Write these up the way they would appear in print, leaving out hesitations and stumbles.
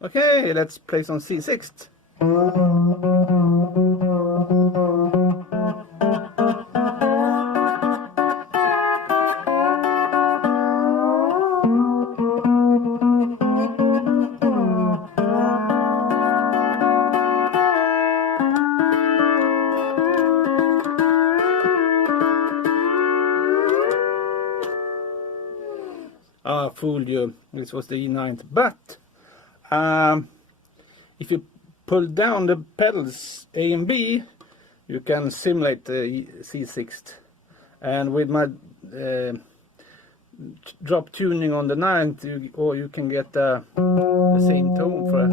Okay, let's play some C6th. Ah, fooled you. This was the E9th. But if you pull down the pedals A and B, you can simulate the C6th. And with my drop tuning on the 9th, you can get the same tone for it.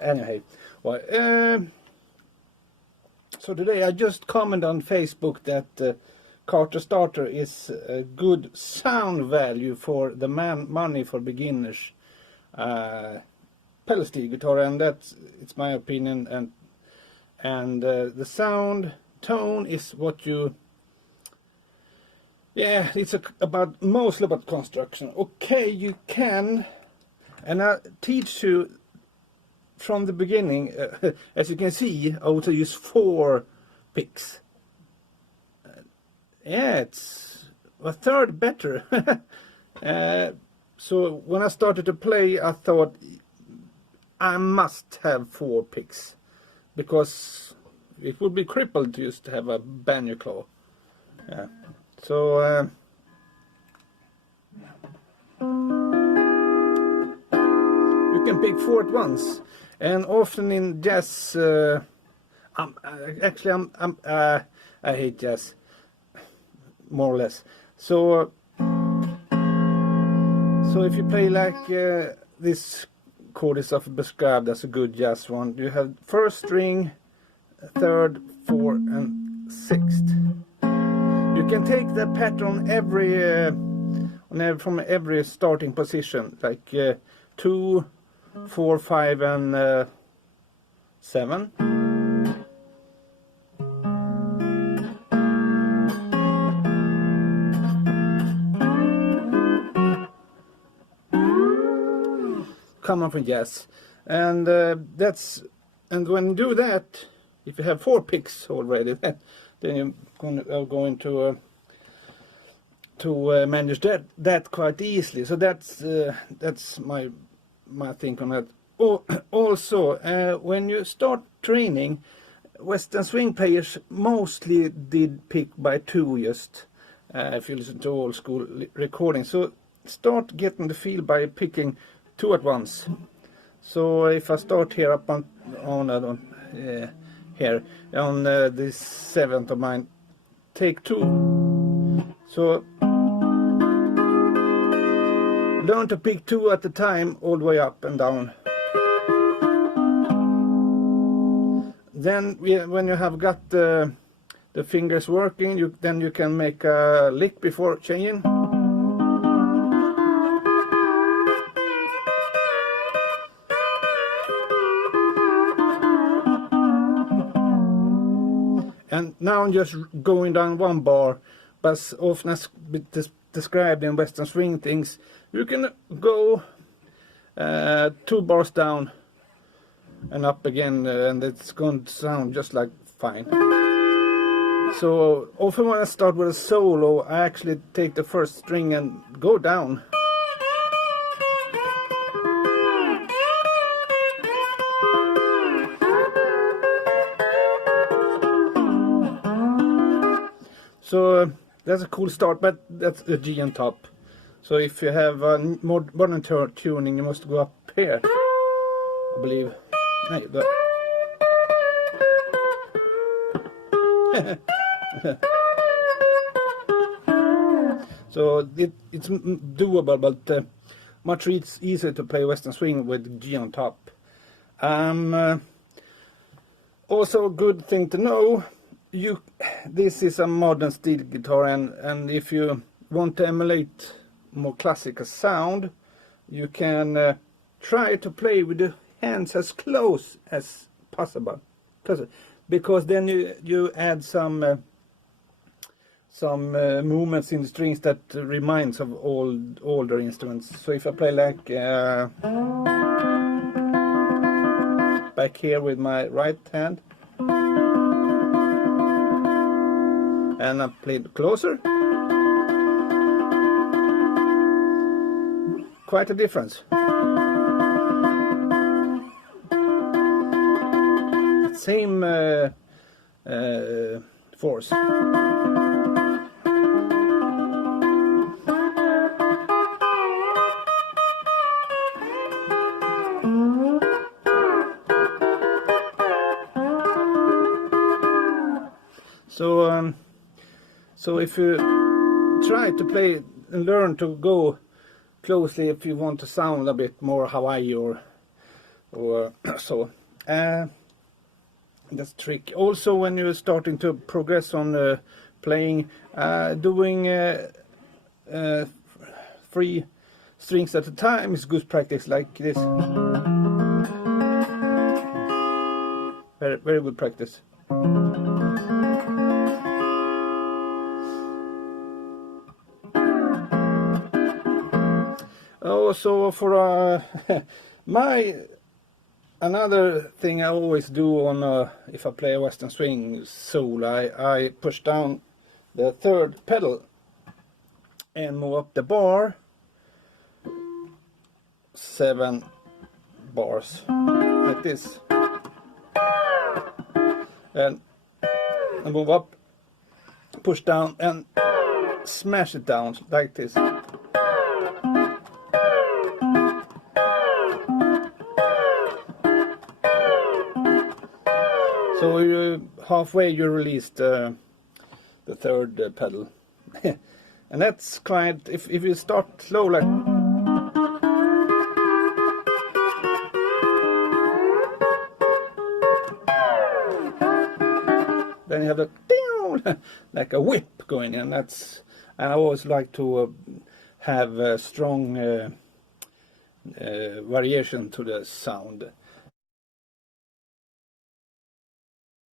Anyway, well, so today I just commented on Facebook that Carter Starter is a good sound value for the money for beginners pedal steel guitar, and it's my opinion. And the sound tone is what you, yeah, it's mostly about construction. Okay, you can, and I teach you from the beginning. As you can see, I also use 4 picks. Yeah, it's a third better. So when I started to play, I thought I must have 4 picks, because it would be crippled to just have a banjo claw. Yeah. So you can pick 4 at once, and often in jazz, I hate jazz, more or less. So if you play like this chord is often described as a good jazz one, you have first string, third, fourth, and 6th. You can take that pattern from every starting position, like 2, 4, 5, and 7. Common from jazz, and when you do that, if you have 4 picks already, then you're going to manage that quite easily. So that's my think on that. Also, when you start training, Western swing players mostly did pick by 2, just if you listen to old school recordings. So start getting the feel by picking 2 at once. So if I start here up on here on this 7th of mine, take 2. So learn to pick 2 at a time, all the way up and down. Then when you have got the fingers working, then you can make a lick before changing. And now I'm just going down 1 bar, but often as described in Western swing things, you can go 2 bars down and up again, and it's going to sound just like fine. So often when I start with a solo, I actually take the first string and go down. So that's a cool start, but that's the G on top. So if you have more modern tuning, you must go up here, I believe. Hey, so it's doable, but much easier to play Western swing with G on top. Also a good thing to know, this is a modern steel guitar, and if you want to emulate more classical sound, you can try to play with the hands as close as possible, because then you add some movements in the strings that reminds of older instruments. So if I play like back here with my right hand, and I play closer, quite a difference. Same force. So if you try to play and learn to go closely, if you want to sound a bit more Hawaii or so, that's tricky. Also, when you're starting to progress on playing, doing 3 strings at a time is good practice, like this. Very, very good practice. Also, for another thing I always do on if I play a Western swing solo, I push down the 3rd pedal and move up the bar 7 bars like this, and I move up, push down and smash it down like this. So halfway you release the 3rd pedal. And that's quite, if you start slow like, then you have the like a whip going, and that's, and I always like to have a strong variation to the sound.